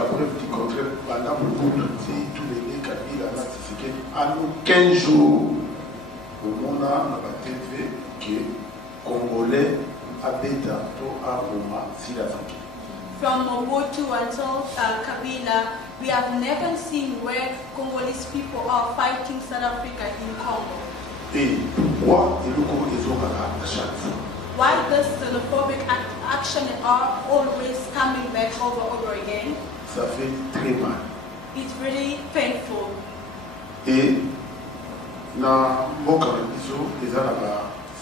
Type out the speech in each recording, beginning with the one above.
jusqu'à preuve du contraire, pendant beaucoup de temps, tous les deux Kabila, à nous 15 jours, au monde, on a TV que Congolais habitent à Roma, Sud-Afrique. From Mobutu until Kabila, we have never seen where Congolese people are fighting South Africa in Congo. Et pourquoi ils ont à chaque fois? Why this xenophobic action are always coming back over again? Ça fait très mal. It's really painful. Et dans mon cas, les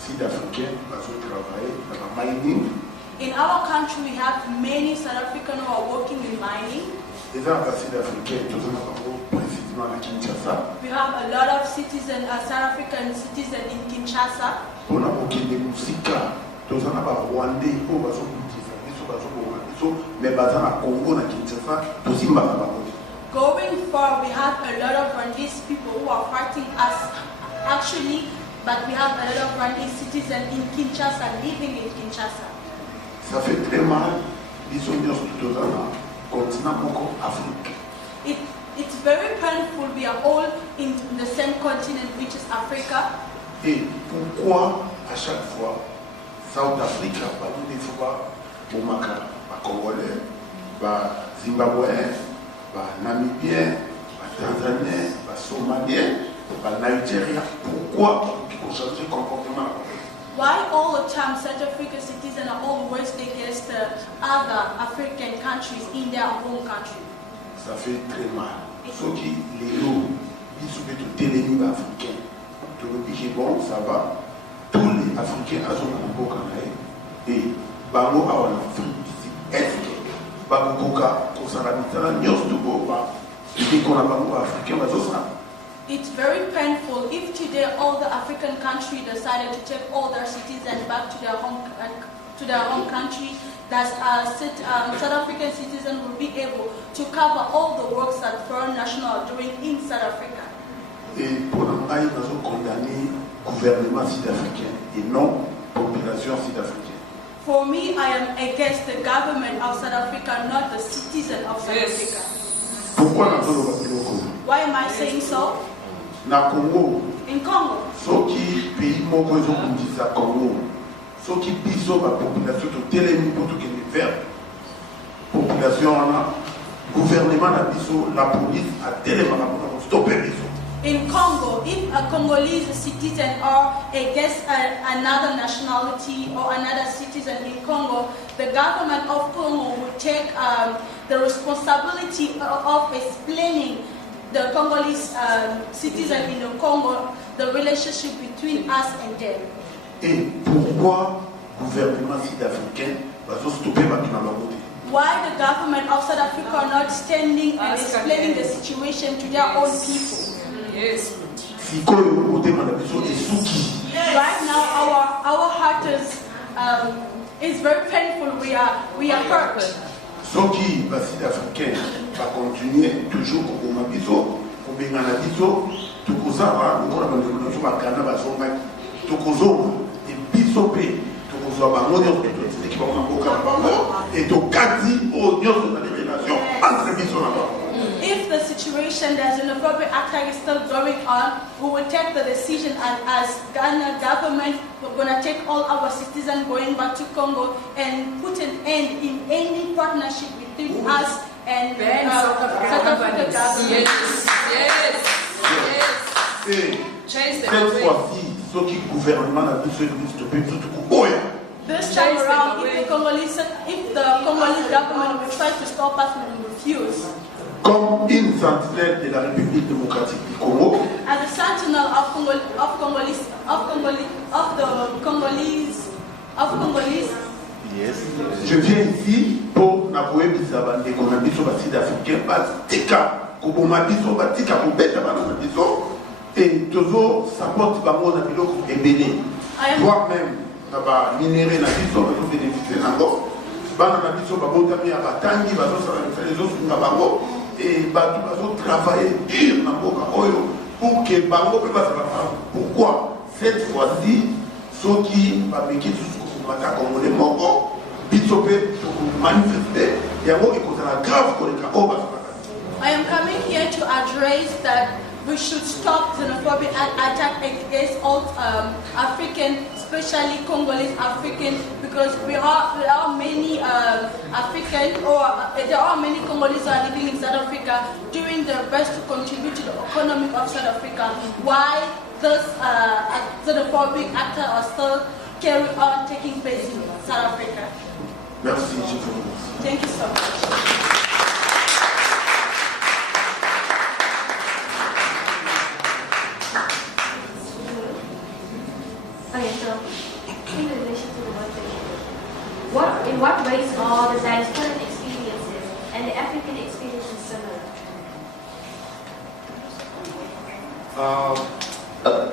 Sud-Africains qui travaillent dans le mining. In our country, we have many South Africans who are working in mining. Les Sud-Africains, précisément à Kinshasa. We have a lot of citizens, South African citizens in Kinshasa. On a beaucoup de musique. Tous en a Rwandais, mais basé à Congo, à Kinshasa, tous ils Going far, we have a lot of Rwandese people who are fighting us, actually, but we have a lot of Rwandese citizens in Kinshasa, living in Kinshasa. Ça fait très mal, ils sont bien sur le continent Afrique. It's very painful. We are all in the same continent, which is Africa. Et pourquoi à chaque fois, South Africa, nous des fois, pour les Congolais, les Zimbabwéens, les Namibiens, les Tanzaniens, les Somaliens, les Nigériens, pourquoi il faut changer de comportement? Why all the time South African citizens are always against the other African countries in their home country? Ça fait très mal. Ceux qui les louent, ils sont tous télémis africains. Tout le pays bon, ça va. Tous les Africains sont en beau canal. Et Bango a en Afrique, est-ce Bango Koka, Kosaramita, Nyos Dubo, et qu'on a Bango africain, it's very painful if today all the African countries decided to take all their citizens back to their home country. That South African citizens will be able to cover all the works that foreign nationals are doing in South Africa. Et pour l'instant, nous avons condamné le gouvernement sud-africain et non la population sud-africaine. For me, I am against the government of South Africa, not the citizen of South Africa. Pourquoi nous avons Why am I saying so? Na Congo. In Congo. Ce qui pays moko ils ont dit ça Congo. Ce qui biso la population de télémi pour tout que les faire. Population gouvernement na biso la police a téléma pour stopper biso. In Congo, if a Congolese citizen or against another nationality or another citizen in Congo, the government of Congo would take the responsibility of explaining the Congolese citizen in the Congo, the relationship between us and them. Et pourquoi le gouvernement sud-africain va stopper ma criminalité? Why the government of South Africa are not standing and explaining the situation to their own people? Yes. Right now, our heart is very painful. We are hurt. Ce qui va sud-africain va continuer toujours pour Mabiso, pour Bengana Biso, tout ça va, nous avons des Makana, tout et Bisopé, tout ça va, nous avons des équipements et tout Kati, au Dieu de la révélation, entre Biso là-bas. If the situation, the xenophobic attack is still going on, we will take the decision as Ghana government, we're going to take all our citizens going back to Congo and put an end in any partnership between us and South Africa government. Yes. Cette fois-ci, ce qui le gouvernement a besoin de stopper tout. This time around, if the Congolese government will try to stop us, we will refuse. Comme une sentinelle de la République démocratique du Congo, as a sentinel of the Congolese. Yes. Je viens ici pour n'avouer que ça va déconner sur la Sud-Africaine, Batika, Kobomabiso, Batika, Kobeta, Banabiso, et toujours ça porte Bango Nabilo et Béné. Toi-même, tu vas minérer la biso, tu vas bénéficier d'un go, Banabiso, Babotami, Abatangi, les autres, Nabango. Et tu vas travailler dur dans le Oyo pour que Bango puisse faire. Pourquoi cette fois-ci, ceux qui vont mettre sous le Congolais, Bisopé, pour manifester, il y a un I am coming here to address that we should stop xenophobic attack against all African, especially Congolese African, because there are many African, or there are many Congolese who are living in South Africa doing their best to contribute to the economy of South Africa. Why those xenophobic acts are still carry on taking place in South Africa? Merci. Thank you so much. Okay, so in relation to the one thing, in what ways are the diasporic experiences and the African experiences similar?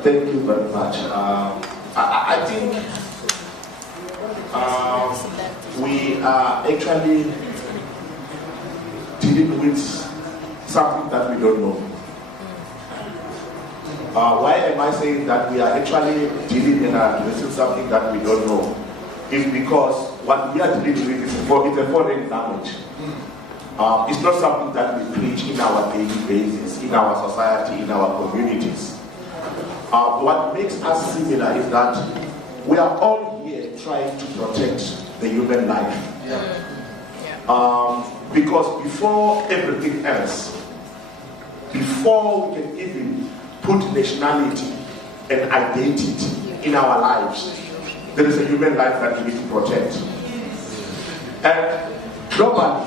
Thank you very much. I think we are actually dealing with something that we don't know. Why am I saying that we are actually dealing and addressing something that we don't know? Is because what we are dealing with is a foreign language. It's not something that we preach in our daily basis, in our society, in our communities. What makes us similar is that we are all here trying to protect the human life. Because before everything else, before we can even put nationality and identity in our lives, there is a human life that we need to protect. And globally,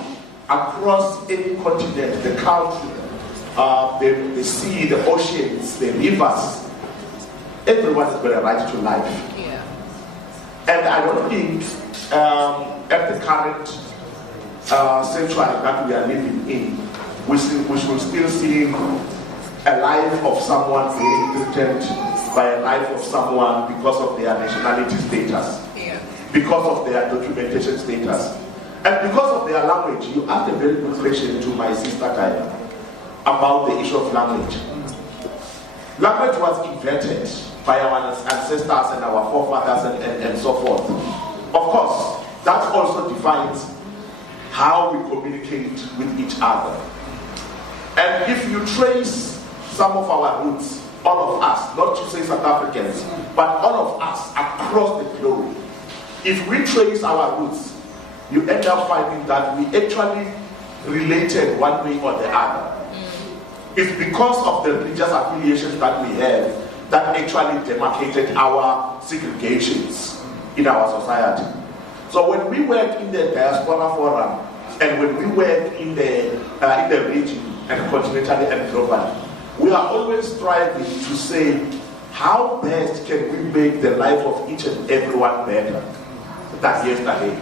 across any continent, the country, the sea, the oceans, the rivers, everyone has got a right to life. And I don't think at the current century that we are living in, we should still see a life of someone being threatened by a life of someone because of their nationality status, because of their documentation status, and because of their language. You asked a very good question to my sister Diana about the issue of language. Language was invented by our ancestors and our forefathers and so forth. Of course, that also defines how we communicate with each other. And if you trace some of our roots, all of us, not to say South Africans, but all of us across the globe, if we trace our roots, you end up finding that we actually related one way or the other. It's because of the religious affiliations that we have that actually demarcated our segregations in our society. So when we work in the diaspora forum, and when we work in the region and continentally and globally, we are always striving to say, how best can we make the life of each and everyone better than yesterday?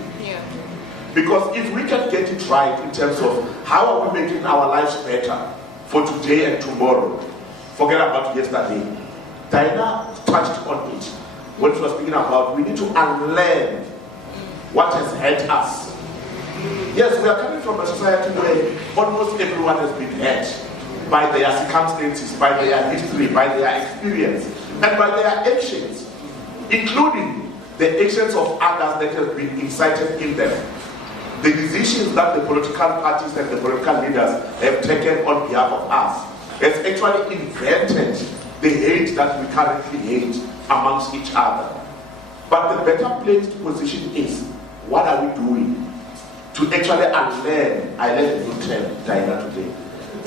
Because if we can get it right in terms of how are we making our lives better for today and tomorrow, forget about yesterday. Diana touched on it when she was speaking about we need to unlearn what has hurt us. Yes, we are coming from a society where almost everyone has been hurt by their circumstances, by their history, by their experience, and by their actions, including the actions of others that have been incited in them. The decisions that the political parties and the political leaders have taken on behalf of us has actually invented the hate that we currently hate amongst each other. But the better placed position is, what are we doing to actually unlearn? I learned a new term, Diana, today.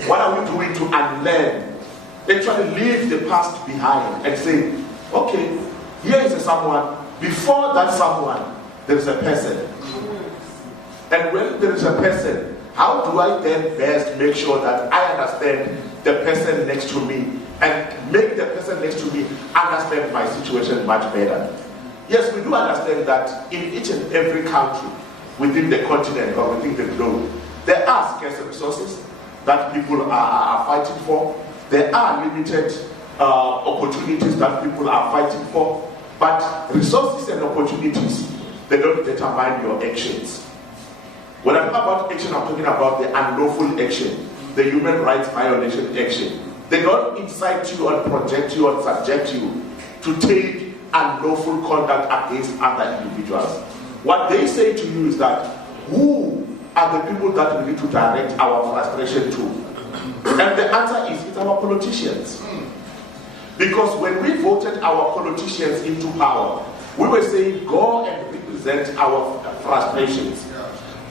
What are we doing to unlearn? Actually leave the past behind and say, okay, here is someone. Before that someone, there is a person. And when there is a person, how do I then best make sure that I understand the person next to me and make the person next to me understand my situation much better? Yes, we do understand that in each and every country within the continent or within the globe, there are scarce resources that people are fighting for. There are limited opportunities that people are fighting for. But resources and opportunities, they don't determine your actions. When I talk about action, I'm talking about the unlawful action, the human rights violation action. They don't incite you or project you or subject you to take unlawful conduct against other individuals. What they say to you is that, who are the people that we need to direct our frustration to? And the answer is, it's our politicians. Because when we voted our politicians into power, we were saying, go and represent our frustrations.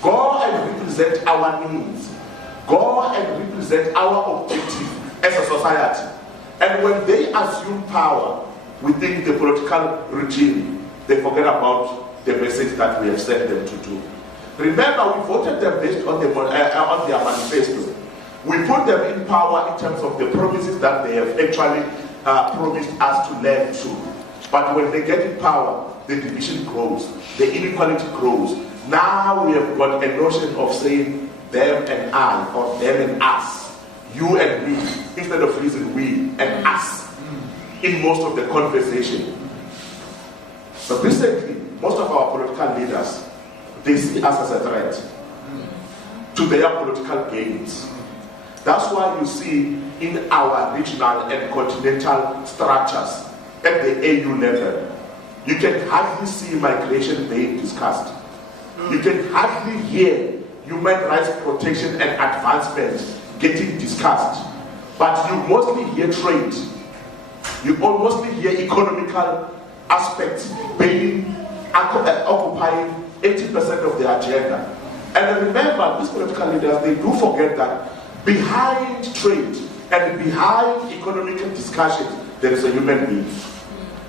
Go and represent our needs. Go and represent our objective as a society. And when they assume power within the political regime, they forget about the message that we have sent them to do. Remember, we voted them based on their manifesto. We put them in power in terms of the promises that they have actually promised us to lend to. But when they get in power, the division grows, the inequality grows. Now we have got a notion of saying them and I, or them and us, you and me, instead of using we and us in most of the conversation. But recently, most of our political leaders, they see us as a threat to their political gains. That's why you see in our regional and continental structures at the AU level, you can hardly see migration being discussed. You can hardly hear human rights protection and advancement getting discussed. But you mostly hear trade. You mostly hear economical aspects being occupying 80% of the agenda. And remember, these political leaders, they do forget that behind trade and behind economic discussions, there is a human being.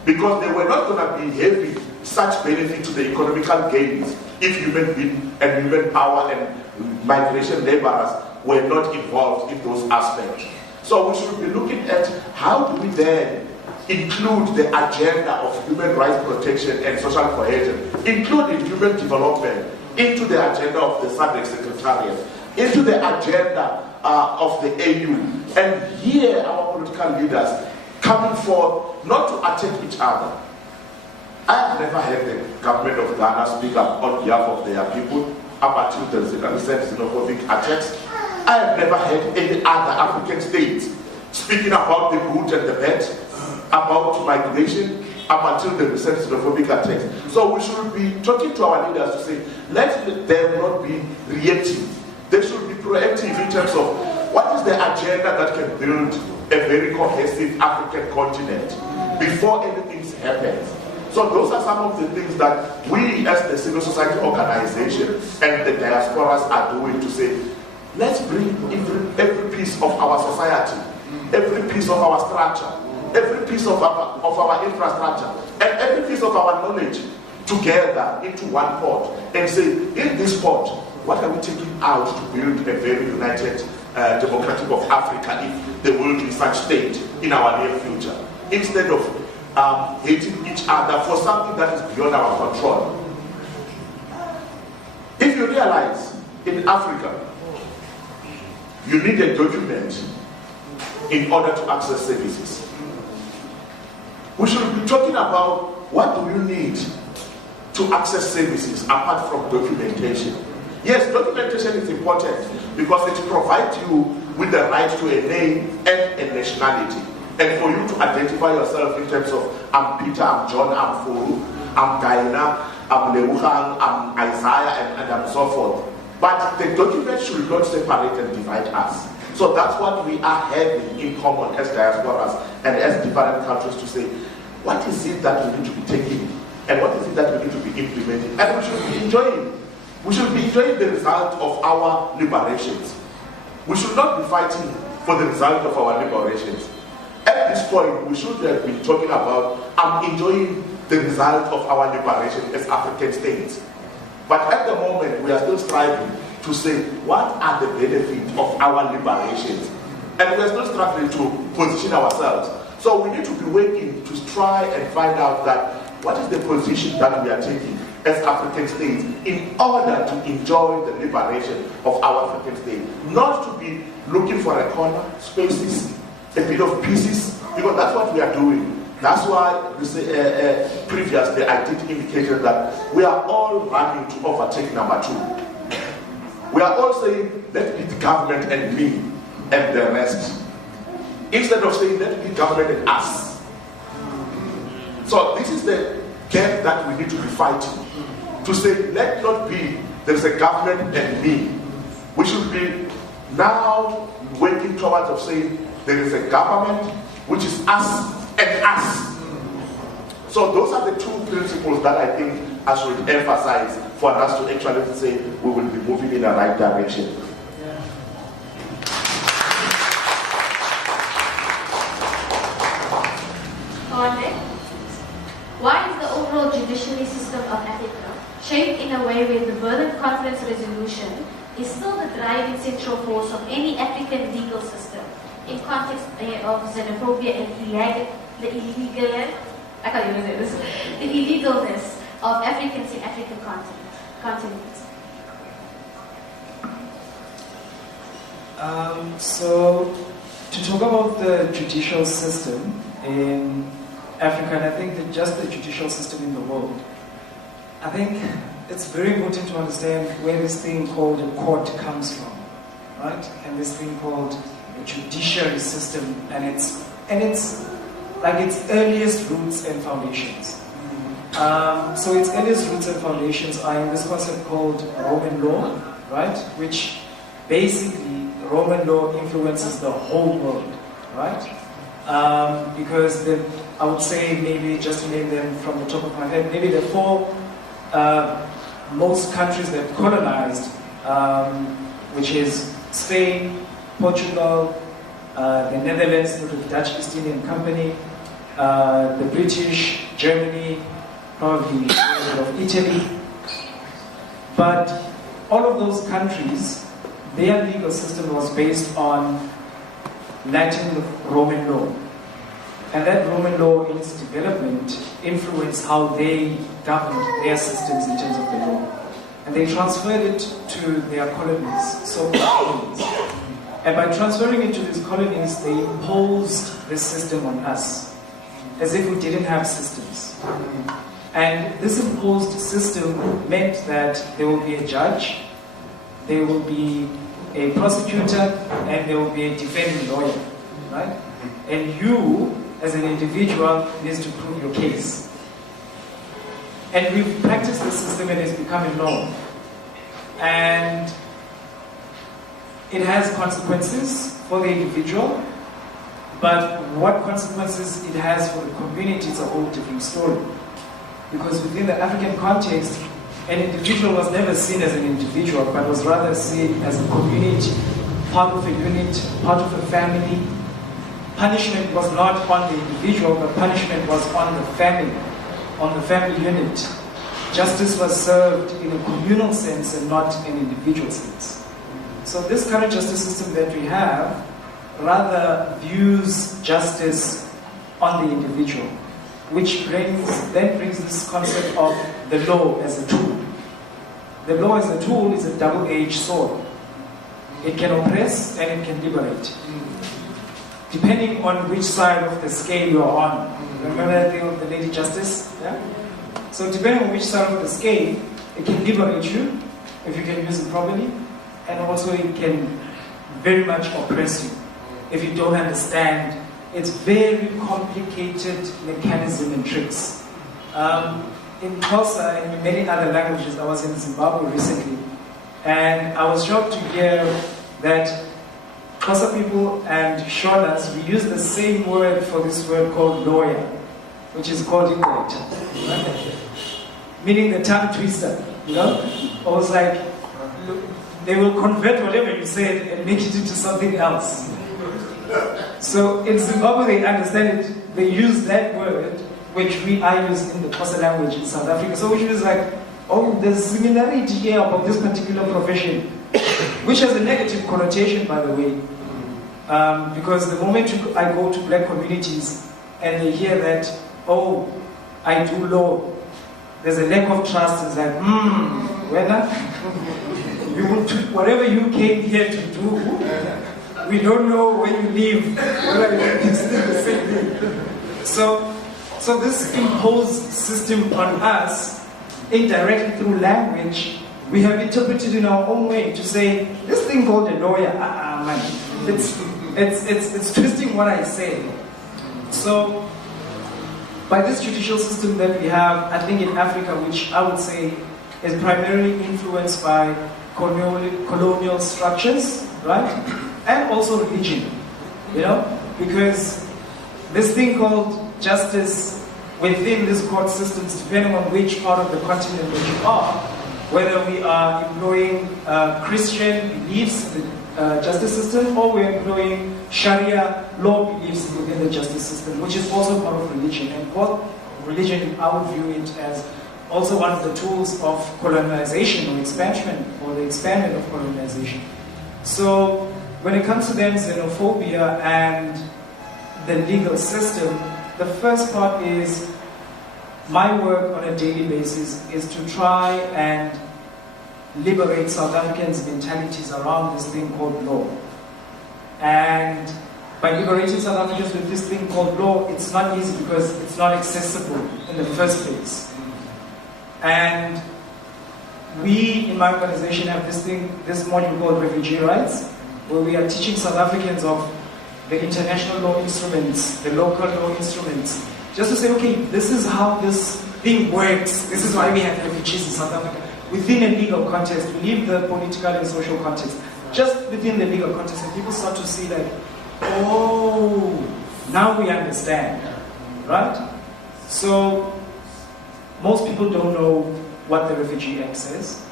Because they were not going to be having such benefit to the economical gains if human being and human power and migration laborers were not involved in those aspects. So we should be looking at how do we then include the agenda of human rights protection and social cohesion, including human development, into the agenda of the SADC Secretariat, into the agenda of the AU. And here our political leaders coming forth not to attack each other. I have never heard the government of Ghana speak up on behalf of their people up until the recent xenophobic attacks. I have never heard any other African state speaking about the good and the bad, about migration, up until the recent xenophobic attacks. So we should be talking to our leaders to say, let them not be reactive. They should be proactive in terms of what is the agenda that can build a very cohesive African continent before anything happens. So those are some of the things that we as the civil society organization and the diasporas are doing to say, let's bring every piece of our society, every piece of our structure, every piece of our infrastructure, and every piece of our knowledge together into one pot and say, in this pot, what are we taking out to build a very united democratic of Africa if there will be such state in our near future, instead of hating each other for something that is beyond our control. If you realize in Africa, you need a document in order to access services. We should be talking about what do you need to access services apart from documentation. Yes, documentation is important because it provides you with the right to a name and a nationality. And for you to identify yourself in terms of, I'm Peter, I'm John, I'm Furu, I'm Diana, I'm Leuchang, I'm Isaiah, and so forth. But the document should not separate and divide us. So that's what we are having in common as diasporas and as different countries to say, what is it that we need to be taking and what is it that we need to be implementing? And we should be enjoying. We should be enjoying the result of our liberations. We should not be fighting for the result of our liberations. At this point, we should have been talking about, I'm enjoying the result of our liberation as African states. But at the moment, we are still striving to say, what are the benefits of our liberations? And we are still struggling to position ourselves. So we need to be working to try and find out that what is the position that we are taking as African states in order to enjoy the liberation of our African state. Not to be looking for a corner, spaces, a bit of pieces, because that's what we are doing. That's why previously I did indicate that we are all running to overtake number 2. We are all saying, let it be government and me and the rest. Instead of saying, let it be government and us. So this is the gap that we need to be fighting. To say, let not be there is a government and me. We should be now working towards of saying there is a government which is us and us. So those are the two principles that I think I should emphasize for us to actually say we will be moving in the right direction. Why is the overall judiciary system of Africa shaped in a way where the Berlin Conference resolution is still the driving central force of any African legal system in context of xenophobia and the illegalness of Africans in African continent? So, to talk about the judicial system in Africa, and I think that just the judicial system in the world, I think it's very important to understand where this thing called a court comes from, right? And this thing called a judiciary system, and it's like its earliest roots and foundations. So its earliest roots and foundations are in this concept called Roman law, right? Which basically Roman law influences the whole world, right? Because I would say, maybe just to name them from the top of my head, maybe the four most countries that colonized, which is Spain, Portugal, the Netherlands through the Dutch East Indian Company, the British, Germany, probably a little bit of Italy. But all of those countries, their legal system was based on Latin Roman law. And that Roman law in its development influenced how they governed their systems in terms of the law. And they transferred it to their colonies, so-called colonies. And by transferring it to these colonies, they imposed this system on us, as if we didn't have systems. And this imposed system meant that there will be a judge, there will be a prosecutor, and there will be a defending lawyer, right? And you, as an individual, needs to prove your case. And we've practiced this system and it's become a norm. And it has consequences for the individual, but what consequences it has for the community is a whole different story. Because within the African context, an individual was never seen as an individual, but was rather seen as a community, part of a unit, part of a family. Punishment was not on the individual, but punishment was on the family unit. Justice was served in a communal sense and not an individual sense. So this current justice system that we have rather views justice on the individual, which then brings this concept of the law as a tool. The law as a tool is a double-edged sword. It can oppress and it can liberate, depending on which side of the scale you are on. Remember that thing of the Lady Justice? Yeah? So depending on which side of the scale, it can liberate you, if you can use it properly, and also it can very much oppress you, if you don't understand its very complicated mechanism and tricks. In Xhosa and in many other languages, I was in Zimbabwe recently, and I was shocked to hear that Xhosa people and Shonas, we use the same word for this word called lawyer, which is called ignorant, right? Meaning the tongue twister, you know? I was like, they will convert whatever you said and make it into something else. So in Zimbabwe they understand it, they use that word, which I use in the Xhosa language in South Africa. So which is like, oh, there's similarity here about this particular profession, which has a negative connotation, by the way. Because the moment I go to black communities and they hear that, oh, I do law, there's a lack of trust. It's like, you will do whatever you came here to do. We don't know when you leave whether it's still the same thing. So this imposed system on us, indirectly through language, we have interpreted in our own way to say, this thing called a lawyer, man, it's twisting what I say. So, by this judicial system that we have, I think in Africa, which I would say is primarily influenced by colonial structures, right? And also religion, you know, because this thing called justice within these court systems, depending on which part of the continent that you are, whether we are employing Christian beliefs in the justice system, or we're employing Sharia law beliefs within the justice system, which is also part of religion. And what religion, I would view it as also one of the tools of colonization or expansion, or the expandment of colonization. So when it comes to then xenophobia and the legal system, the first part is my work on a daily basis is to try and liberate South Africans' mentalities around this thing called law. And by liberating South Africans with this thing called law, it's not easy because it's not accessible in the first place. And we, in my organization, have this module called refugee rights, where we are teaching South Africans of the international law instruments, the local law instruments, just to say, okay, this is how this thing works. This is why we have refugees in South Africa. Within a legal context, we leave the political and social context. Just within the legal context, and people start to see like, oh, now we understand, right? So, most people don't know what the Refugee Act says.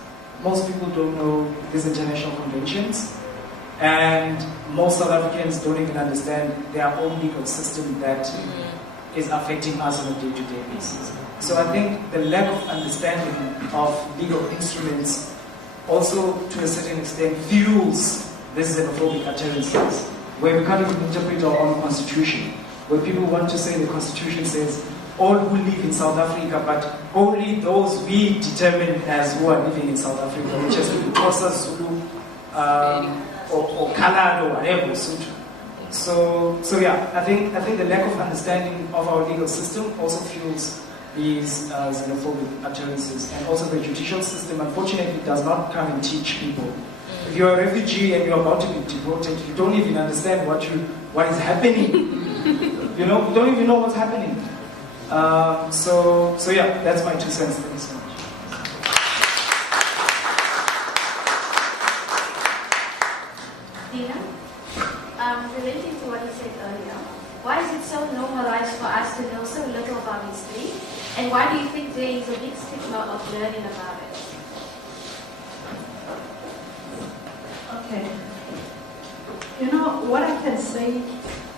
Most people don't know these international conventions. And most South Africans don't even understand their own legal system that is affecting us on a day-to-day basis. So I think the lack of understanding of legal instruments also, to a certain extent, fuels these xenophobic utterances, where we can't even interpret our own constitution, where people want to say the constitution says all who live in South Africa, but only those we determine as who are living in South Africa, which is the Xhosa, Zulu, or Khaled or whatever. So yeah, I think the lack of understanding of our legal system also fuels these xenophobic utterances, and also the judicial system, unfortunately, does not come and teach people. If you're a refugee and you're about to be deported, you don't even understand what is happening. You know, you don't even know what's happening. So yeah, that's my 2 cents. Thank you so much. Dina, relating to what you said earlier, why is it so normalized for us to know so little about history? And why do you think there is a big stigma of learning about it? Okay. You know, what I can say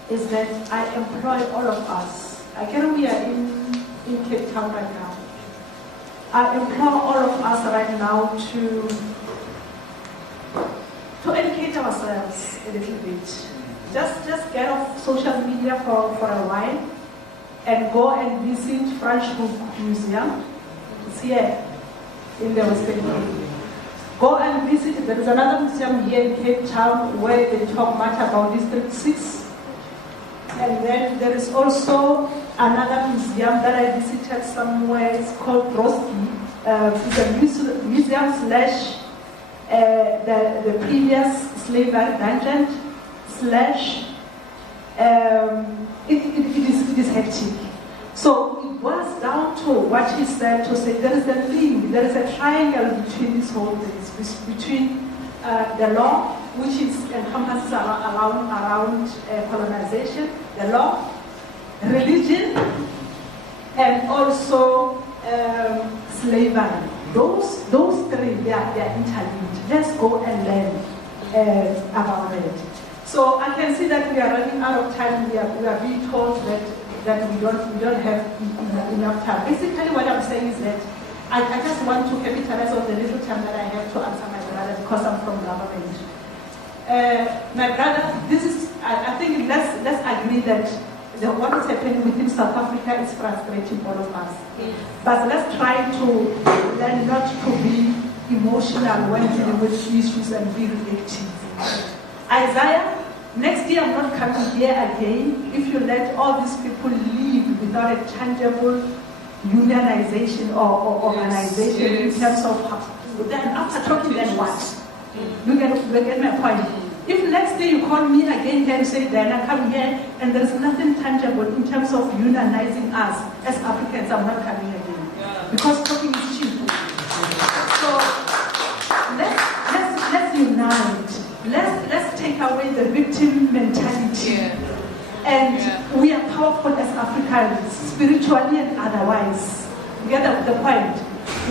is that I employ all of us. Again, we are in Cape Town right now. I employ all of us right now to educate ourselves a little bit. Just get off social media for a while and go and visit French Museum. It's here in the Western Cape. Go and visit. There is another museum here in Cape Town where they talk much about District 6. And then there is also another museum that I visited somewhere. It's called Broski. It's a museum slash the previous slavery dungeon slash it is hectic. So it boils down to what he said, to say there is a link, there is a triangle between these whole things, between the law, which encompasses around colonization, the law, religion, and also slavery. Those three, they are interlinked. Let's go and learn about it. So I can see that we are running out of time. We are being told that we don't have enough time. Basically, what I'm saying is that I just want to capitalize on the little time that I have to answer my brother because I'm from government. My brother, I think let's agree that what is happening within South Africa is frustrating all of us. But let's try to learn not to be emotional when dealing with issues and be reactive. Isaiah, next year I'm not coming here again if you let all these people live without a tangible unionization or organization in terms of then after talking then what? You get my point. If next day you call me again here and say, Diana, come here, and there's nothing tangible in terms of unionizing us as Africans, I'm not coming again. Because talking is cheap. the victim mentality. And we are powerful as Africans, spiritually and otherwise. You get the point?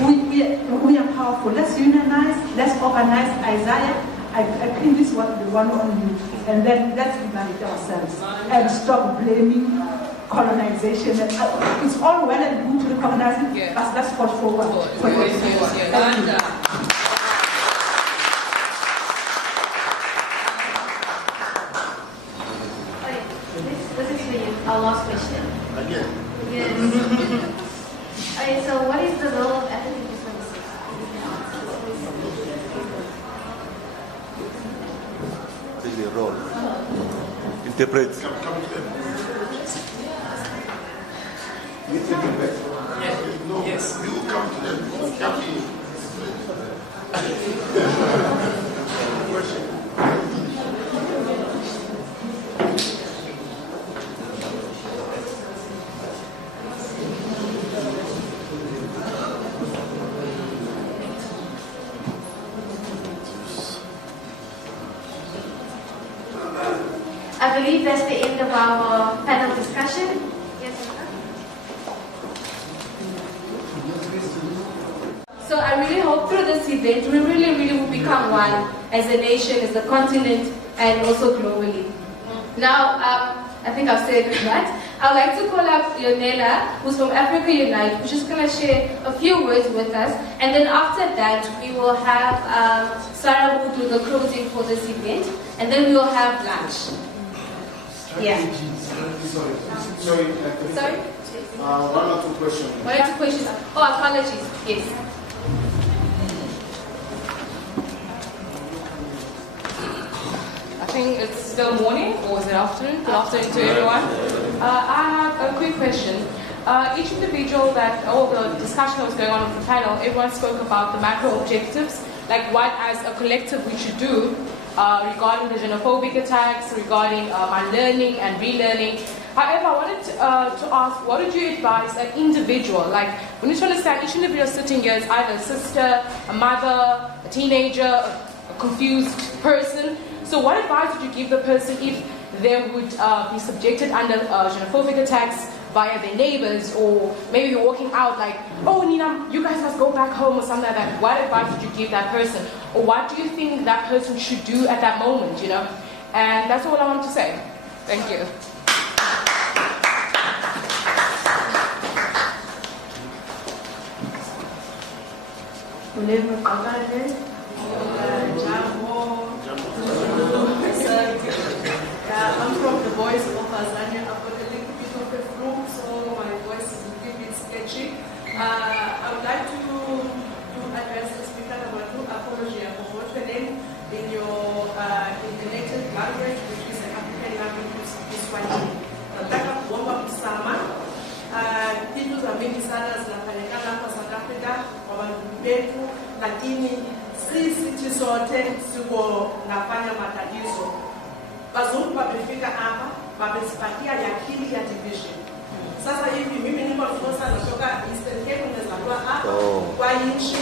We are powerful. Let's unionize, let's organize. Isaiah, I think this was the one on you. And then let's unite ourselves and stop blaming colonization. It's all well and good to recognize it, but let's push forward. Thank you. Our last question. Again. Yes. Okay, so what is the role of ethnic differences? What is the role? Interpret. Come to them. No, Yes. you come to them. I believe that's the end of our panel discussion. Yes, So I really hope through this event we really will become one as a nation, as a continent, and also globally. Now, I think I've said it right. I'd like to call up Leonela, who's from Africa Unite, who's just going to share a few words with us. And then after that, we will have Sarah who will do the closing for this event. And then we will have lunch. Yeah. Sorry. Sorry? One or two questions. One or two questions. Oh, apologies. Yes. I think it's still morning, or is it afternoon? Good afternoon to everyone. I have a quick question. Each individual all the discussion that was going on the panel, everyone spoke about the macro objectives, like what as a collective we should do regarding the xenophobic attacks, regarding unlearning and relearning. However, I wanted to ask, what would you advise an individual? Like, when you understand each individual sitting here is either a sister, a mother, a teenager, a confused person. So what advice would you give the person if they would be subjected under xenophobic attacks via their neighbors, or maybe you're walking out like, oh Nina, you guys must go back home or something like that. What advice would you give that person? Or what do you think that person should do at that moment, you know? And that's all I want to say. Thank you. I'm from the voice of Azania. I've got a little bit of a flu, so my voice is a little bit sketchy. I would like to address the speaker about to apology for what the name in your native language, which is the African language, is Swahili. Nataka kuomba msamaha. Kitu za mingi sana zinafanyikana hapa South Africa kwa wandugu wetu, lakini sisi sote siko nafanya matatizo. Wazungu wamefika hapa, wamezipatia akili ya division. Sasa hivi mimi niko sasa natoka Eastern Cape, nimezaliwa hapa kwa nchi,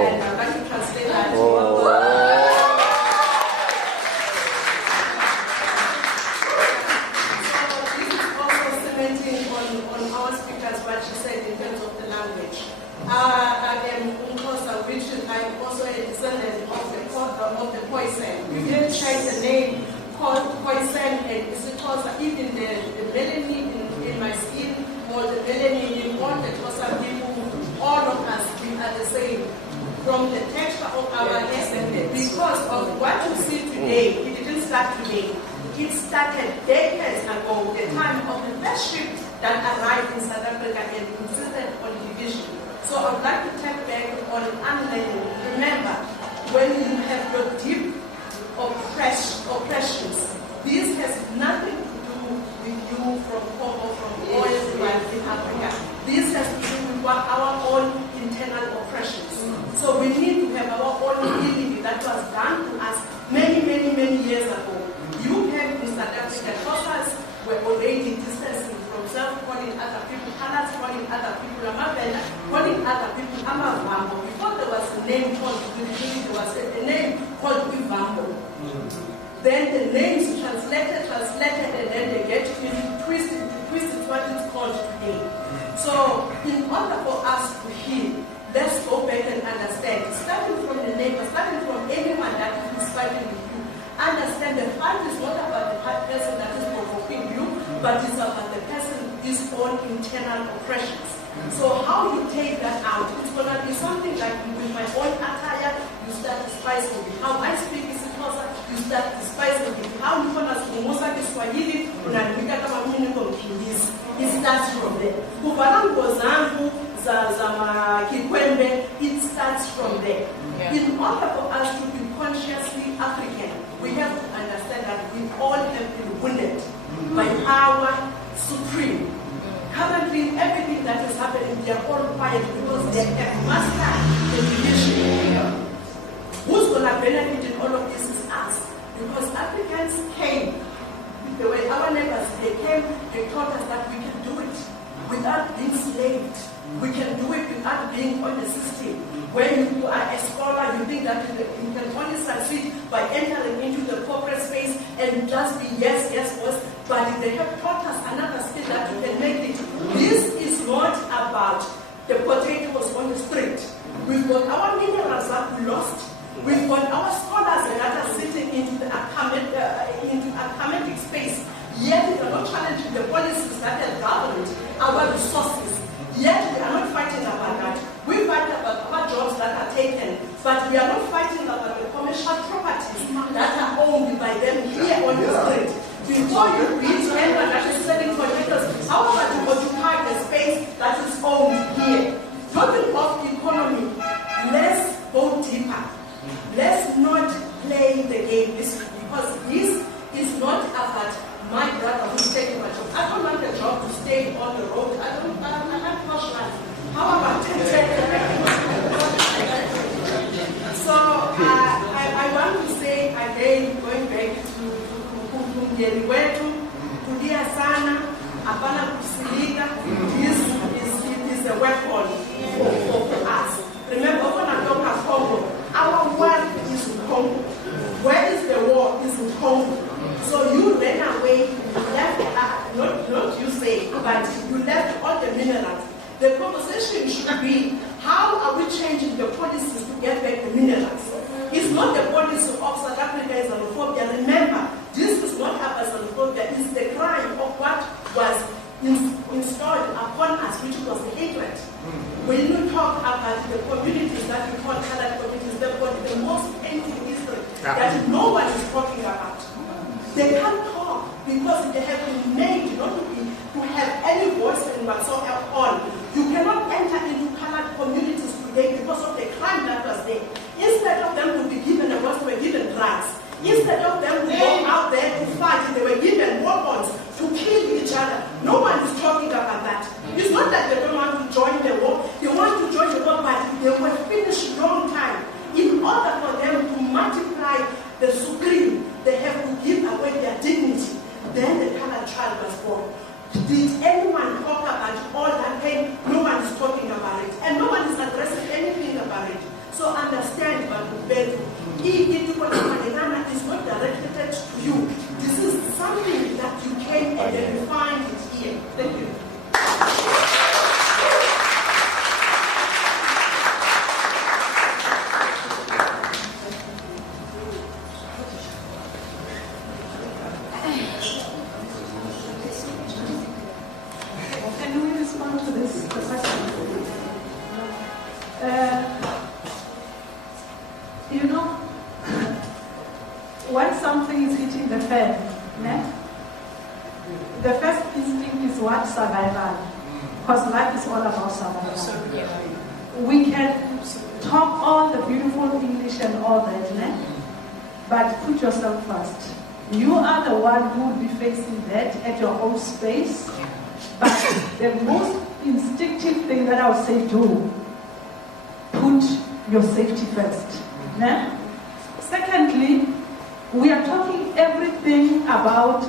and I'm going to translate that. On our speakers what she said in terms of the language. I am Unkosa, which I'm also a descendant of the Khoisan. We didn't change the name called Khoisan, and it's because even the melanin in my skin, or the melanin in all the Xhosa people, all of us, we are the same. From the texture of our hair, because of what you see today, it didn't start today. It started decades ago, the time of the first ship that arrived in South Africa and insisted on division. So I would like to take back on unlearning. Remember, when you have your deep oppressions, this has nothing to do with you from Congo, from oil in Africa. This has to do with our own internal oppressions. So we need to have our own healing that was done to us many years ago. You have in South Africa, Xhosas were already distancing from self-calling other people, Hanas calling other people, Amabela calling other people, Amavambo. Before there was a name called, there was a name called Ivambo. then the names translated, and then they get twisted what it's called today. So in order for us to heal, let's go back and understand, starting from the neighbor, starting from anyone that is fighting with you, understand the fight is not about the person that is provoking you, but it's about the person's own internal oppressions. So how you take that out, it's going to be something like with my own attire, you start despising me. How I speak is Xhosa, you start despising me. How you want to kuzungumza Kiswahili, unaniita kama mimi niko Mkimbizi. It starts from there. Kuvaa nguo zangu za Kikwembe, it starts from there. Yeah. In order for us to be consciously African, we have to understand that we all have been wounded by our supreme. Currently, everything that is happening, they are all quiet because they have mastered the division. Who's going to benefit in all of this is us. Because Africans came, the way our neighbors, they came, they taught us that we can do it without being slaved. We can do it without being on the system. When you are a scholar, you think that you can only succeed by entering into the corporate space and just be yes, boss. But they have taught us another skill that you can make it. This is not about the potatoes on the street. We've got our minerals that we lost. We've got our scholars that are sitting into the academic space. Yet we are not challenging the policies that have governed our resources. Yet we are not fighting about that. We fight about our jobs that are taken, but we are not fighting about the commercial properties that are owned by them here on the street. Before you reach anyone that is selling potatoes, how about you occupy the space that is owned here? Talking of economy, let's go deeper. Let's not play the game because this is not about my brother who's taking my job. I don't want the job to stay on the road. I have posh land. How about So I want to say again, going back to mgeni wetu, kulia sana, hapana kusilika. This is a weapon for us. Remember, when I talk about Congo, our war is in Congo. Where is the war? Is in Congo. So you ran away, you left, not you say, but you left all the minerals. The conversation should be, how are we changing the policies to get back the minerals? It's not the policy of South Africa is xenophobia. Remember, this is not about xenophobia, it's the crime of what was installed upon us, which was the hatred. When you talk about the communities that we call colored communities, they've got the most painful history that no one is talking about. They can't talk because they have been made not to have any voice in whatsoever on. You cannot enter into colored communities today because of the crime that was there. Instead of them to be given a voice, they were given drugs. Instead of them to go out there to fight, they were given weapons to kill each other. No one is talking about that. It's not that they don't want to join the war. They want to join the war, but they were finished long time. In order for them to multiply the supreme, they have to give away their dignity. Then the colored child was born. Did anyone talk about all that pain? No one is talking about it. And no one is addressing anything about it. So understand, Bakubedu, is not directed to you. This is something that you came and then you find it here. Thank you. Can we respond to this question? You know, when something is hitting the fan, the first instinct is what? Survival. Because life is all about survival. We can talk all the beautiful English and all that, but put yourself first. You are the one who will be facing that at your own space. But the most instinctive thing that I would say, do, put your safety first. Secondly, we are talking everything about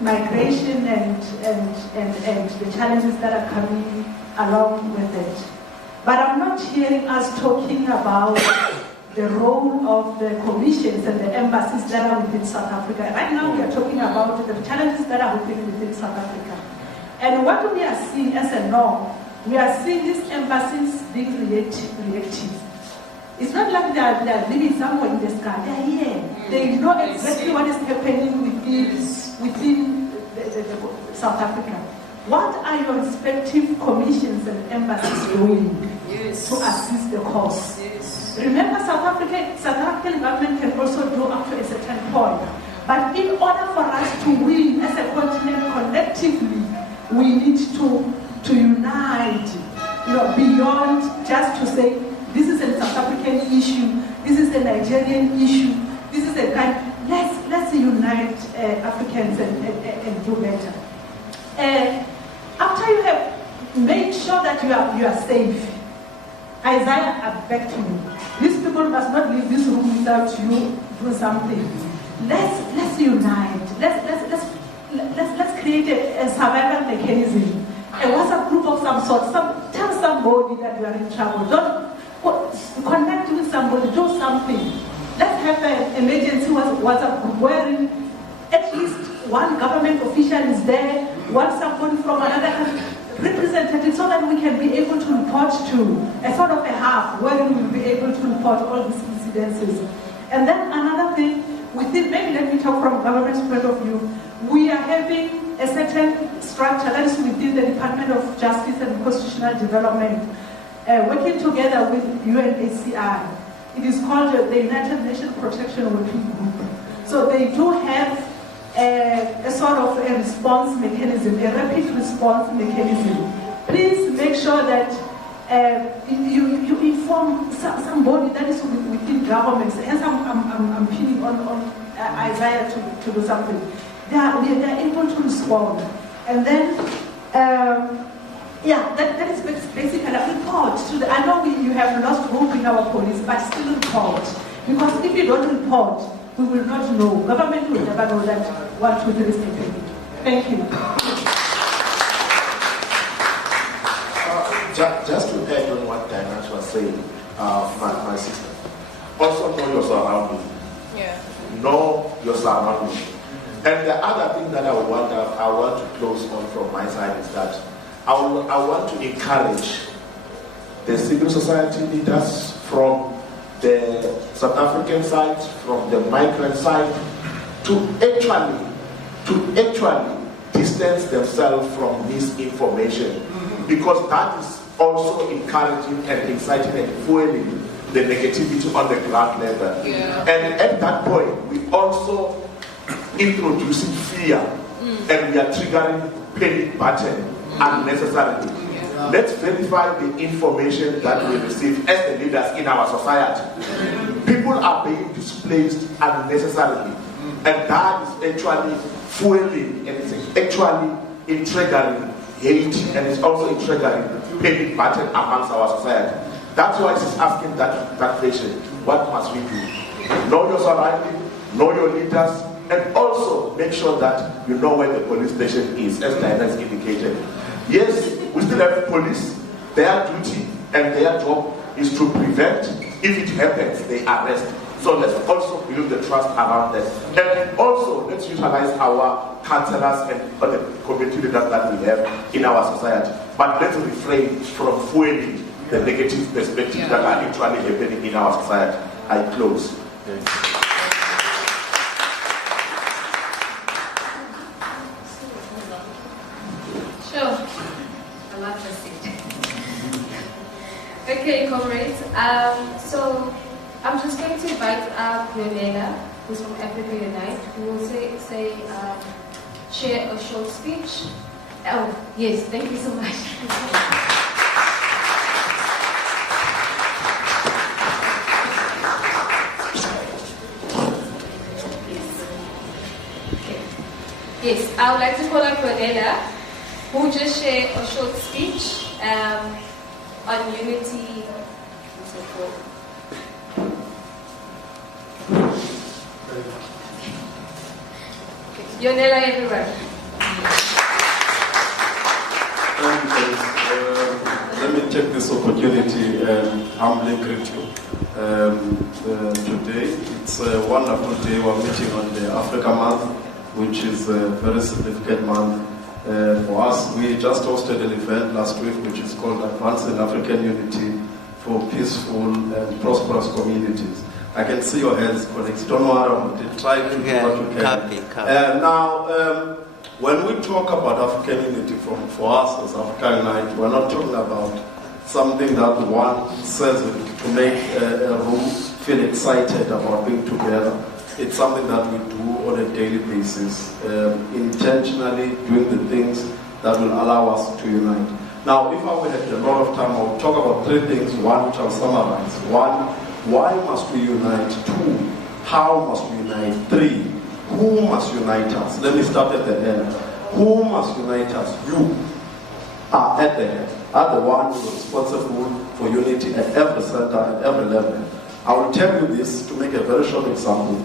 migration and the challenges that are coming along with it. But I'm not hearing us talking about the role of the commissions and the embassies that are within South Africa. Right now we are talking about the challenges that are within South Africa. And what we are seeing as a norm, we are seeing these embassies being reactive. It's not like they are living somewhere in the sky. They are here. They know exactly what is happening within the South Africa. What are your respective commissions and embassies doing to assist the cause? Remember, South African government can also do up to a certain point. But in order for us to win as a continent collectively, we need to unite, beyond just to say, this is a South African issue, this is a Nigerian issue, this is a kind. Let's unite Africans and do better. After you have made sure that you are safe, Isaiah, I beg to you, these people must not leave this room without you do something. Let's unite. Let's create a survival mechanism. A WhatsApp group of some sort. Tell somebody that you are in trouble. Don't connect with somebody. Do something. Let's have an emergency WhatsApp group wherein at least one government official is there, somebody from another country, representative, so that we can be able to report to a sort of a hub where we will be able to report all these incidences. And then another thing, maybe let me talk from government's point of view, we are having a certain structure that is within the Department of Justice and Constitutional Development, working together with UNHCR. It is called the United Nations Protection Working Group. So they do have a sort of a response mechanism, a rapid response mechanism. Please make sure that you inform somebody that is within governments. Hence, I'm pinning on Isaiah to do something. They are able to respond. And then, that is basically a report. I know you have lost hope in our police, but still report. Because if you don't report, we will not know. Government will never know that 1, 2, 3 is happening. Thank you. Just to add on what Diana was saying, my sister, also know your surrounding. Yeah. Know your surrounding. And the other thing that I want to close on from my side is that I want to encourage the civil society leaders from the South African side, from the migrant side, to actually distance themselves from misinformation, because that is also encouraging and inciting and fueling the negativity on the ground level. Yeah. And at that point, we also introducing fear, and we are triggering panic button unnecessarily. Yeah. Let's verify the information that we receive as the leaders in our society. People are being displaced unnecessarily, and that is actually fueling, and it's actually triggering hate, and it's also triggering panic button amongst our society. That's why she's asking that question. What must we do? Know your surrounding, know your leaders, and also make sure that you know where the police station is, as Diana has indicated. Yes, we still have police. Their duty and their job is to prevent. If it happens, they arrest. So let's also build the trust around them. And also, let's utilize our counselors and the community leaders that we have in our society. But let's refrain from fueling the negative perspectives that are actually happening in our society. I close. Sure. I love this seat. Okay, comrades. So I'm just going to invite Yonela, who's from Africa Unite, who will share a short speech. Oh, yes, thank you so much. Yes, I would like to call on Cornelia, who will just share a short speech on unity and so forth. Yonela, everyone. Let me take this opportunity and humbly greet you today. It's a wonderful day. We're meeting on the Africa Month, which is a very significant month for us. We just hosted an event last week, which is called Advancing African Unity for Peaceful and Prosperous Communities. I can see your hands, colleagues. Don't worry about it. Try to do what you can. Now, when we talk about African unity for us as African Unite, we're not talking about something that one says to make a room feel excited about being together. It's something that we do on a daily basis, intentionally doing the things that will allow us to unite. Now, if I had a lot of time, I will talk about three things. One, which I'll summarize. One, why must we unite? Two, how must we unite? Three, who must unite us? Let me start at the end. Who must unite us? You are at the head, are the one who is responsible for unity at every center, at every level. I will tell you this to make a very short example.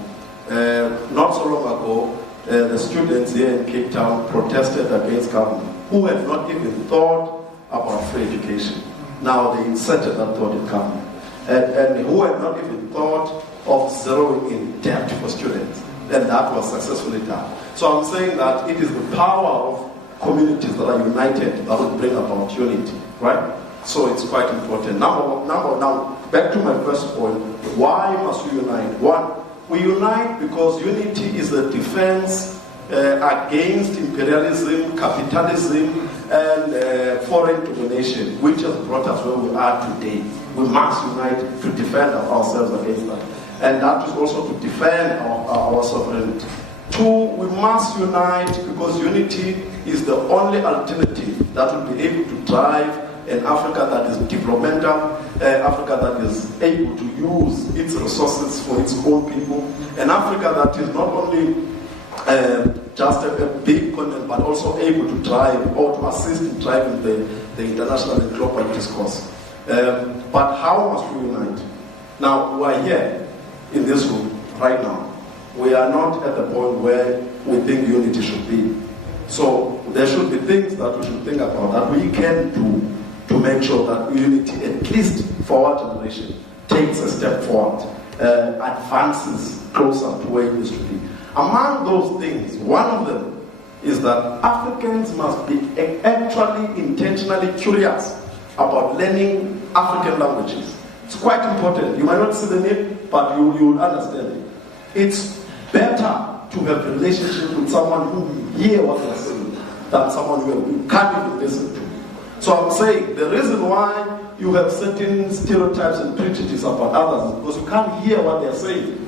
Not so long ago, the students here in Cape Town protested against government, who had not even thought about free education. Now they inserted that thought in government. And who had not even thought of zeroing in debt for students. And that was successfully done. So I'm saying that it is the power of communities that are united that will bring about unity, right? So it's quite important. Now, back to my first point. Why must we unite? One, we unite because unity is a defense against imperialism, capitalism, and foreign domination, which has brought us where we are today. We must unite to defend ourselves against that. And that is also to defend our sovereignty. Two, we must unite because unity is the only alternative that will be able to drive an Africa that is developmental, Africa that is able to use its resources for its own people, an Africa that is not only just a big continent, but also able to drive or to assist in driving the international and global discourse. But how must we unite? Now, we are here in this room right now. We are not at the point where we think unity should be. So there should be things that we should think about that we can do to make sure that unity, at least for our generation, takes a step forward, advances closer to where it needs to be. Among those things, one of them is that Africans must be actually intentionally curious about learning African languages. It's quite important. You might not see the name, but you will understand it. It's better to have a relationship with someone who will hear what they're saying than someone who you can't even listen to. So I'm saying the reason why you have certain stereotypes and prejudices about others is because you can't hear what they're saying.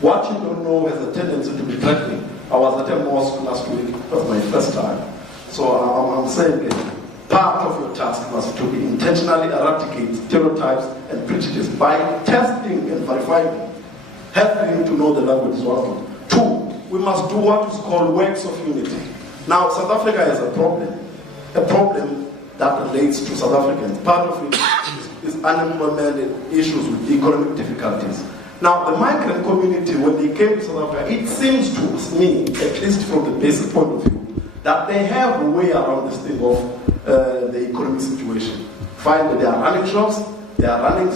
What you don't know has a tendency to be threatening. I was at a mosque last week. It was my first time. So I'm saying part of your task must to be intentionally eradicate stereotypes and prejudices by testing and verifying them. Helping to know the language is one of them. Two, we must do what is called works of unity. Now, South Africa has a problem that relates to South Africans. Part of it is unemployment and issues with economic difficulties. Now, the migrant community, when they came to South Africa, it seems to me, at least from the basic point of view, that they have a way around this thing of the economic situation. Finally, they are running shops, they are running,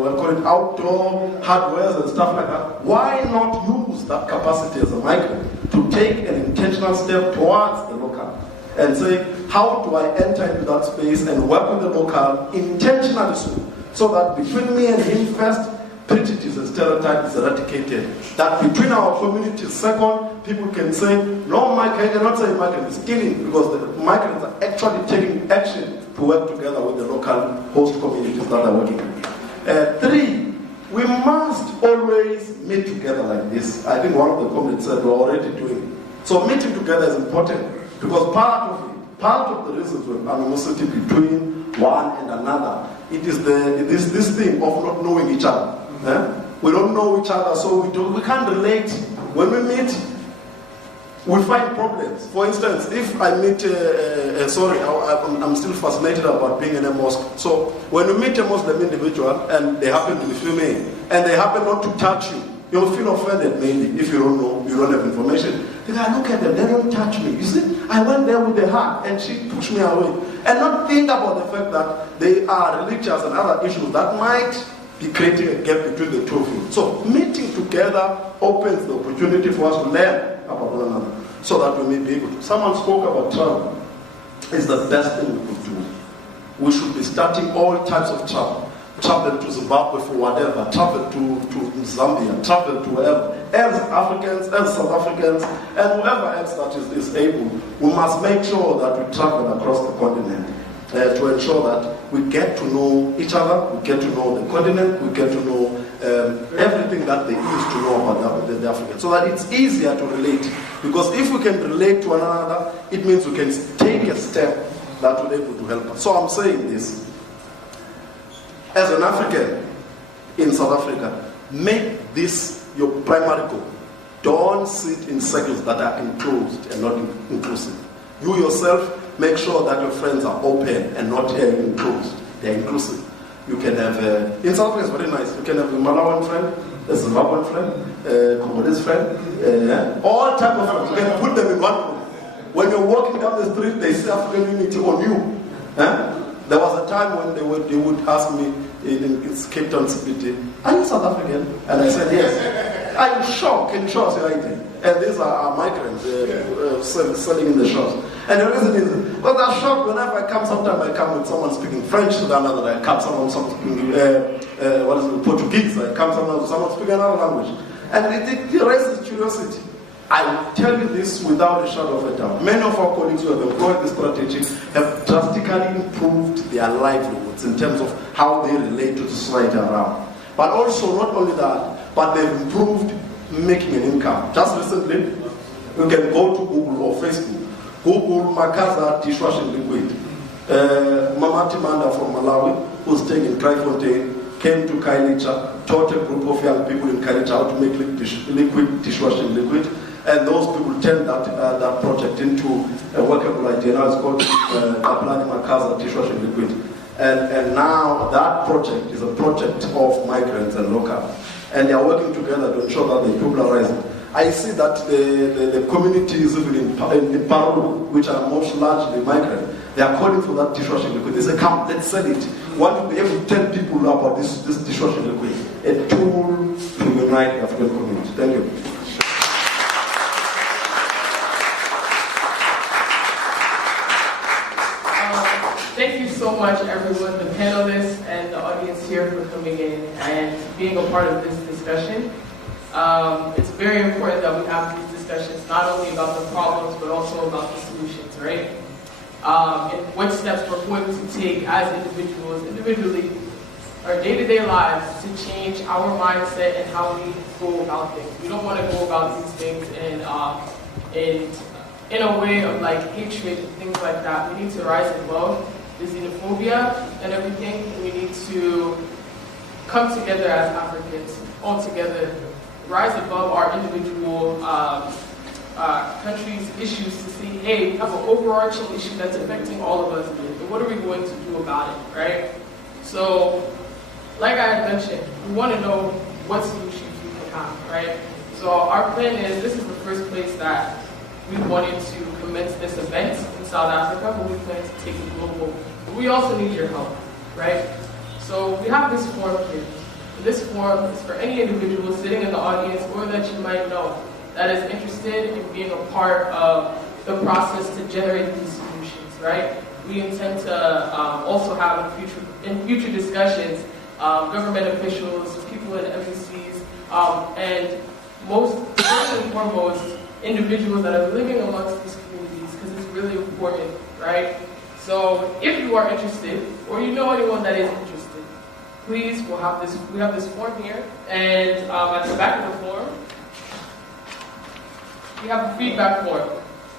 we'll call it outdoor hardwares and stuff like that. Why not use that capacity as a migrant to take an intentional step towards the local and say, how do I enter into that space and work with the local intentionally so that between me and him first, prejudice and stereotype is eradicated. That between our communities, second, people can say, no migrant, I cannot say migrant is stealing because the migrants are actually taking action to work together with the local host communities that are working. Three, we must always meet together like this. I think one of the comments said we're already doing it. So meeting together is important because part of the reasons for animosity between one and another, it is this thing of not knowing each other. We don't know each other, so we can't relate. When we meet, we find problems. For instance, if I meet, I'm still fascinated about being in a mosque. So when you meet a Muslim individual and they happen to be female and they happen not to touch you, you'll feel offended maybe if you don't know, you don't have information. The guy, look at them, they don't touch me. You see, I went there with the heart and she pushed me away. And not think about the fact that they are religious and other issues that might be creating a gap between the two of you. So meeting together opens the opportunity for us to learn about one another so that we may be able to. Someone spoke about travel. It's the best thing we could do. We should be starting all types of travel. Travel to Zimbabwe for whatever, travel to Zambia, travel to wherever. As Africans, as South Africans, and whoever else that is able, we must make sure that we travel across the continent to ensure that we get to know each other, we get to know the continent, we get to know everything that there is to know about the Africans, so that it's easier to relate. Because if we can relate to one another, it means we can take a step that will be able to help us. So I'm saying this. As an African in South Africa, make this your primary goal. Don't sit in circles that are enclosed and not inclusive. You yourself, make sure that your friends are open and not enclosed. They're inclusive. You can have, in South Africa it's very nice, you can have a Malawian friend, a Zimbabwean friend, a Congolese friend, all types of friends. You can put them in one room. When you're walking down the street, they see African unity on you. There was a time when they would ask me in Cape Town CBD, are you South African? And I said, yes. Are you sure? Can you show us your ID? And these are migrants selling in the shops. And the reason is, because I'm shocked whenever I come, sometimes I come with someone speaking French to another, I come someone speaking Portuguese, I come someone speaking another language. And it raises curiosity. I will tell you this without a shadow of a doubt. Many of our colleagues who have employed this strategy have drastically improved their livelihoods in terms of how they relate to the society around. But also, not only that, but they've improved making an income. Just recently, you can go to Google or Facebook. Google Makaza dishwashing liquid. Mama Timanda from Malawi, who's staying in Kraaifontein, came to Kailicha, taught a group of young people in Kailicha how to make liquid dishwashing liquid. And those people turned that project into a workable idea. Now it's called Kaplani Makaza dishwashing liquid. And now that project is a project of migrants and local. And they are working together to ensure that they popularize it. I see that the communities even in Peru, which are most largely migrant, they are calling for that dishwashing liquid. They say, come, let's sell it. We want to be able to tell people about this dishwashing liquid. A tool to unite the African community. Thank you. Thank you so much, everyone, the panelists and the audience here for coming in and being a part of this discussion. It's very important that we have these discussions, not only about the problems, but also about the solutions, right? And what steps we're going to take as individuals, individually, our day-to-day lives to change our mindset and how we go about things. We don't want to go about these things in a way of like hatred and things like that. We need to rise above the xenophobia and everything. We need to come together as Africans, all together, rise above our individual countries' issues to see, hey, we have an overarching issue that's affecting all of us, and what are we going to do about it, right? So, like I had mentioned, we want to know what solutions we can have, right? So our plan is, this is the first place that we wanted to commence this event in South Africa, but we plan to take it global. But we also need your help, right? So we have this forum here. This forum is for any individual sitting in the audience or that you might know that is interested in being a part of the process to generate these solutions, right? We intend to also have in future discussions government officials, people in embassies, and most first and foremost, individuals that are living amongst these communities, because it's really important, right? So if you are interested, or you know anyone that is interested, please, we have this form here, and at the back of the form, we have a feedback form,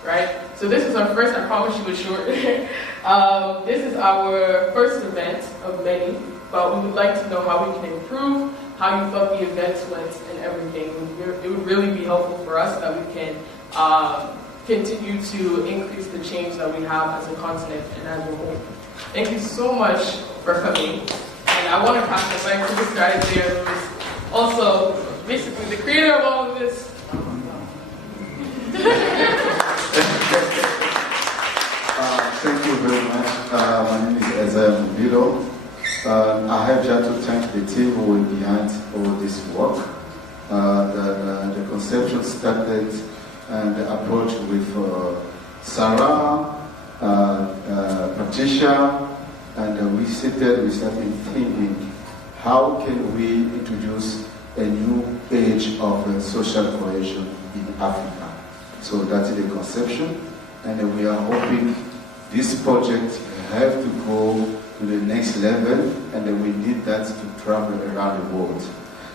right? So this is our first, I promise you it's short. This is our first event of many, but we would like to know how we can improve, how you thought the events went and everything. It would really be helpful for us that we can continue to increase the change that we have as a continent and as a whole. Thank you so much for coming. And I want to pass the mic to this guy there, who is also basically the creator of all of this. long. I have just to thank the team who were behind all this work. The conception started and the approach with Sarah, Patricia, and we started thinking, how can we introduce a new age of social cohesion in Africa? So that's the conception, and we are hoping this project have to go to the next level, and we need that to travel around the world.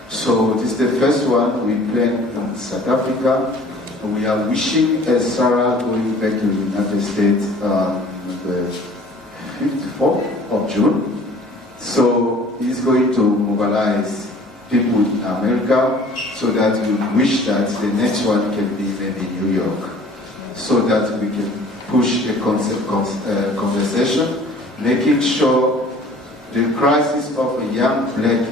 So this is the first one we plan in South Africa. We are wishing Sarah going back to the United States on the 4th of June. So he's going to mobilize people in America so that we wish that the next one can be maybe New York, so that we can push the conversation, making sure the crisis of a young black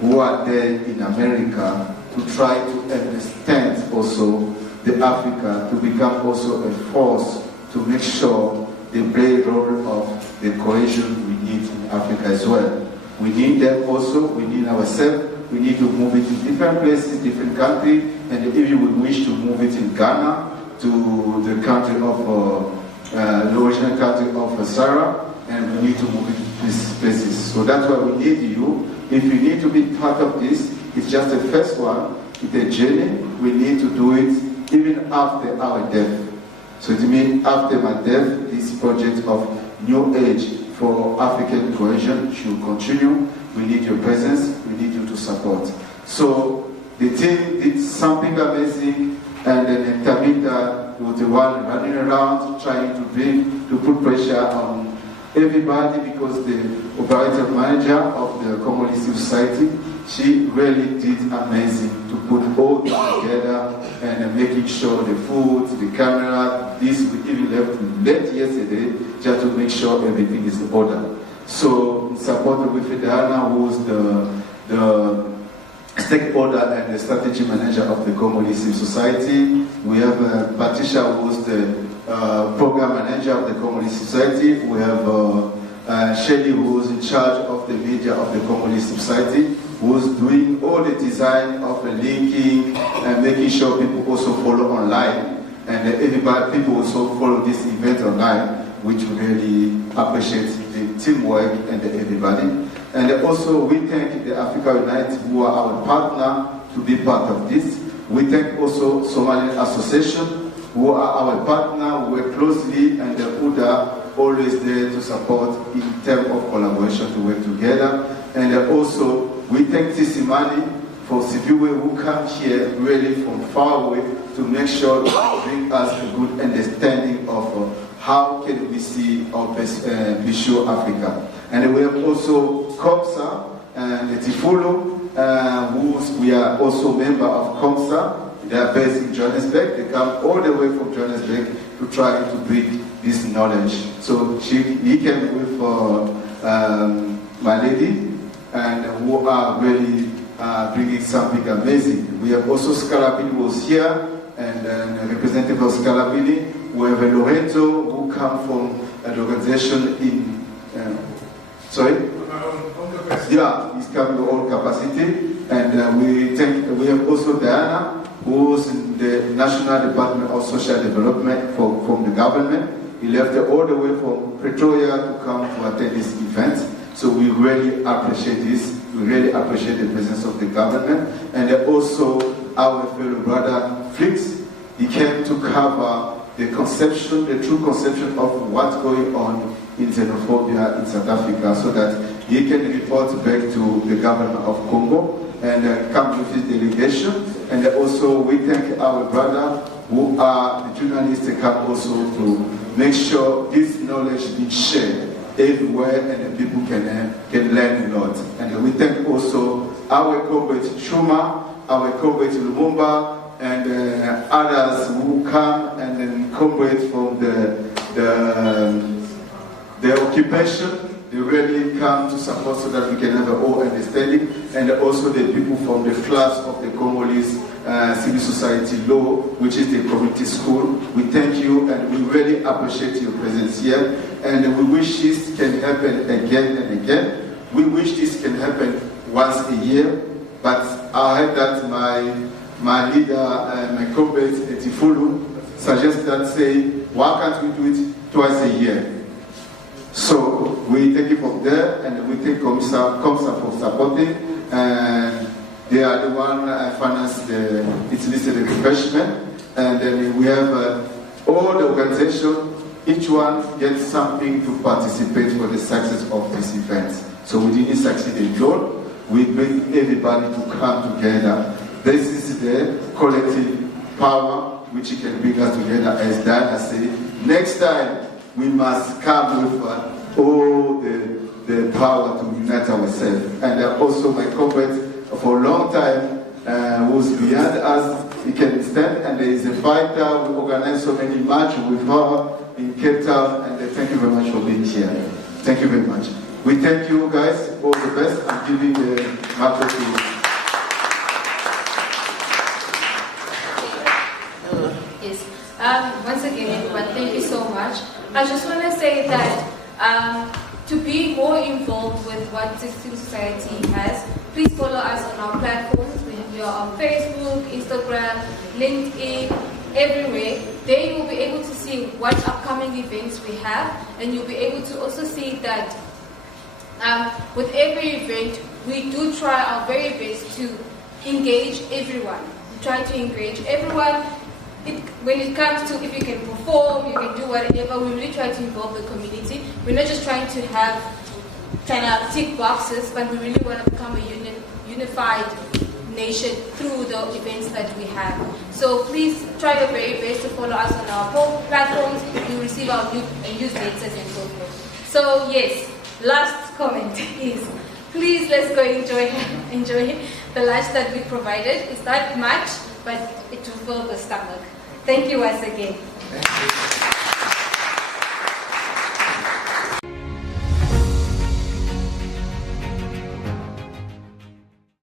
who are there in America to try to understand also the Africa, to become also a force to make sure they play a role of the cohesion we need in Africa as well. We need them also, we need ourselves, we need to move it in different places, different countries, and if we wish to move it in Ghana, to the country of, the original country of Sarah, and we need to move it to these places. So that's why we need you. If you need to be part of this, it's just the first one, it's a journey, we need to do it even after our death. So it means after my death, this project of new age for African cohesion should continue. We need your presence, we need you to support. So the team did something amazing, and then Tabitha was the one running around trying to put pressure on everybody, because the operator manager of the Congolese Society, she really did amazing to put all this together and making sure the food, the camera, this we even left yesterday just to make sure everything is in order. So supported with Diana, who's the stakeholder and the strategy manager of the Congolese Society. We have Patricia, who's the program manager of the Congolese Society. We have Shelly, who's in charge of the media of the Congolese Society, who's doing all the design of the linking and making sure people also follow online, and everybody, people also follow this event online, which we really appreciate the teamwork and everybody. And also we thank the Africa Unite, who are our partner to be part of this. We thank also Somalian Association, who are our partner, who work closely, and who are always there to support in terms of collaboration to work together. And also we thank Tisimani for Sibiwe, who come here really from far away to make sure to bring us a good understanding of how can we see our best visual Africa. And we have also COMSA and Tifulo, we are also member of COMSA. They are based in Johannesburg. They come all the way from Johannesburg to try to bring this knowledge. So he came with my lady, and who are really bringing something amazing. We have also Scalabini was here, and a representative of Scalabini. We have Lorenzo, who come from an organization in, yeah, he's coming with all capacity. And we have also Diana, who's in the National Department of Social Development from the government. He left all the way from Pretoria to come to attend this event. So we really appreciate this. We really appreciate the presence of the government. And also our fellow brother Flix, he came to cover the conception, the true conception of what's going on in xenophobia in South Africa, so that he can report back to the government of Congo and come with his delegation. And also we thank our brother who are the journalists that come also to make sure this knowledge is shared everywhere and the people can learn a lot. And we thank also our comrade Chuma, our comrade Lumumba, and others who come, and then comrades from the occupation, they really come to support so that we can have a whole understanding, and also the people from the class of the Congolese civil society law, which is the community school. We thank you and we really appreciate your presence here, and we wish this can happen again and again. We wish this can happen once a year, but I heard that my leader, my comrade Etifulu, suggests that, say, why can't we do it twice a year? So we take it from there, and we thank Comsa for supporting, and they are the one finance it's listed the refreshment, and then we have all the organization, each one gets something to participate for the success of this event. So we didn't succeed alone, we bring everybody to come together. This is the collective power which can bring us together, as Diana said. Next time, we must come with all the power to unite ourselves. And also my comrade for a long time who's beyond us, he can stand, and there is a fighter. We organize so many matches with her in Cape Town, and thank you very much for being here. Thank you very much. We thank you guys, all the best. I'm giving the microphone to you. Once again, everyone, thank you so much. I just want to say that to be more involved with what civil society has, please follow us on our platforms. We are on Facebook, Instagram, LinkedIn, everywhere. There you will be able to see what upcoming events we have, and you'll be able to also see that with every event, we do try our very best to engage everyone. We try to engage everyone. When it comes to if you can perform, you can do whatever, we really try to involve the community. We're not just trying to tick boxes, but we really want to become a unified nation through the events that we have. So please try your very best to follow us on our platforms. You receive our newsletters and so forth. So yes, last comment is, please let's go enjoy the lunch that we provided. It's not much, but it will fill the stomach. Thank you once again.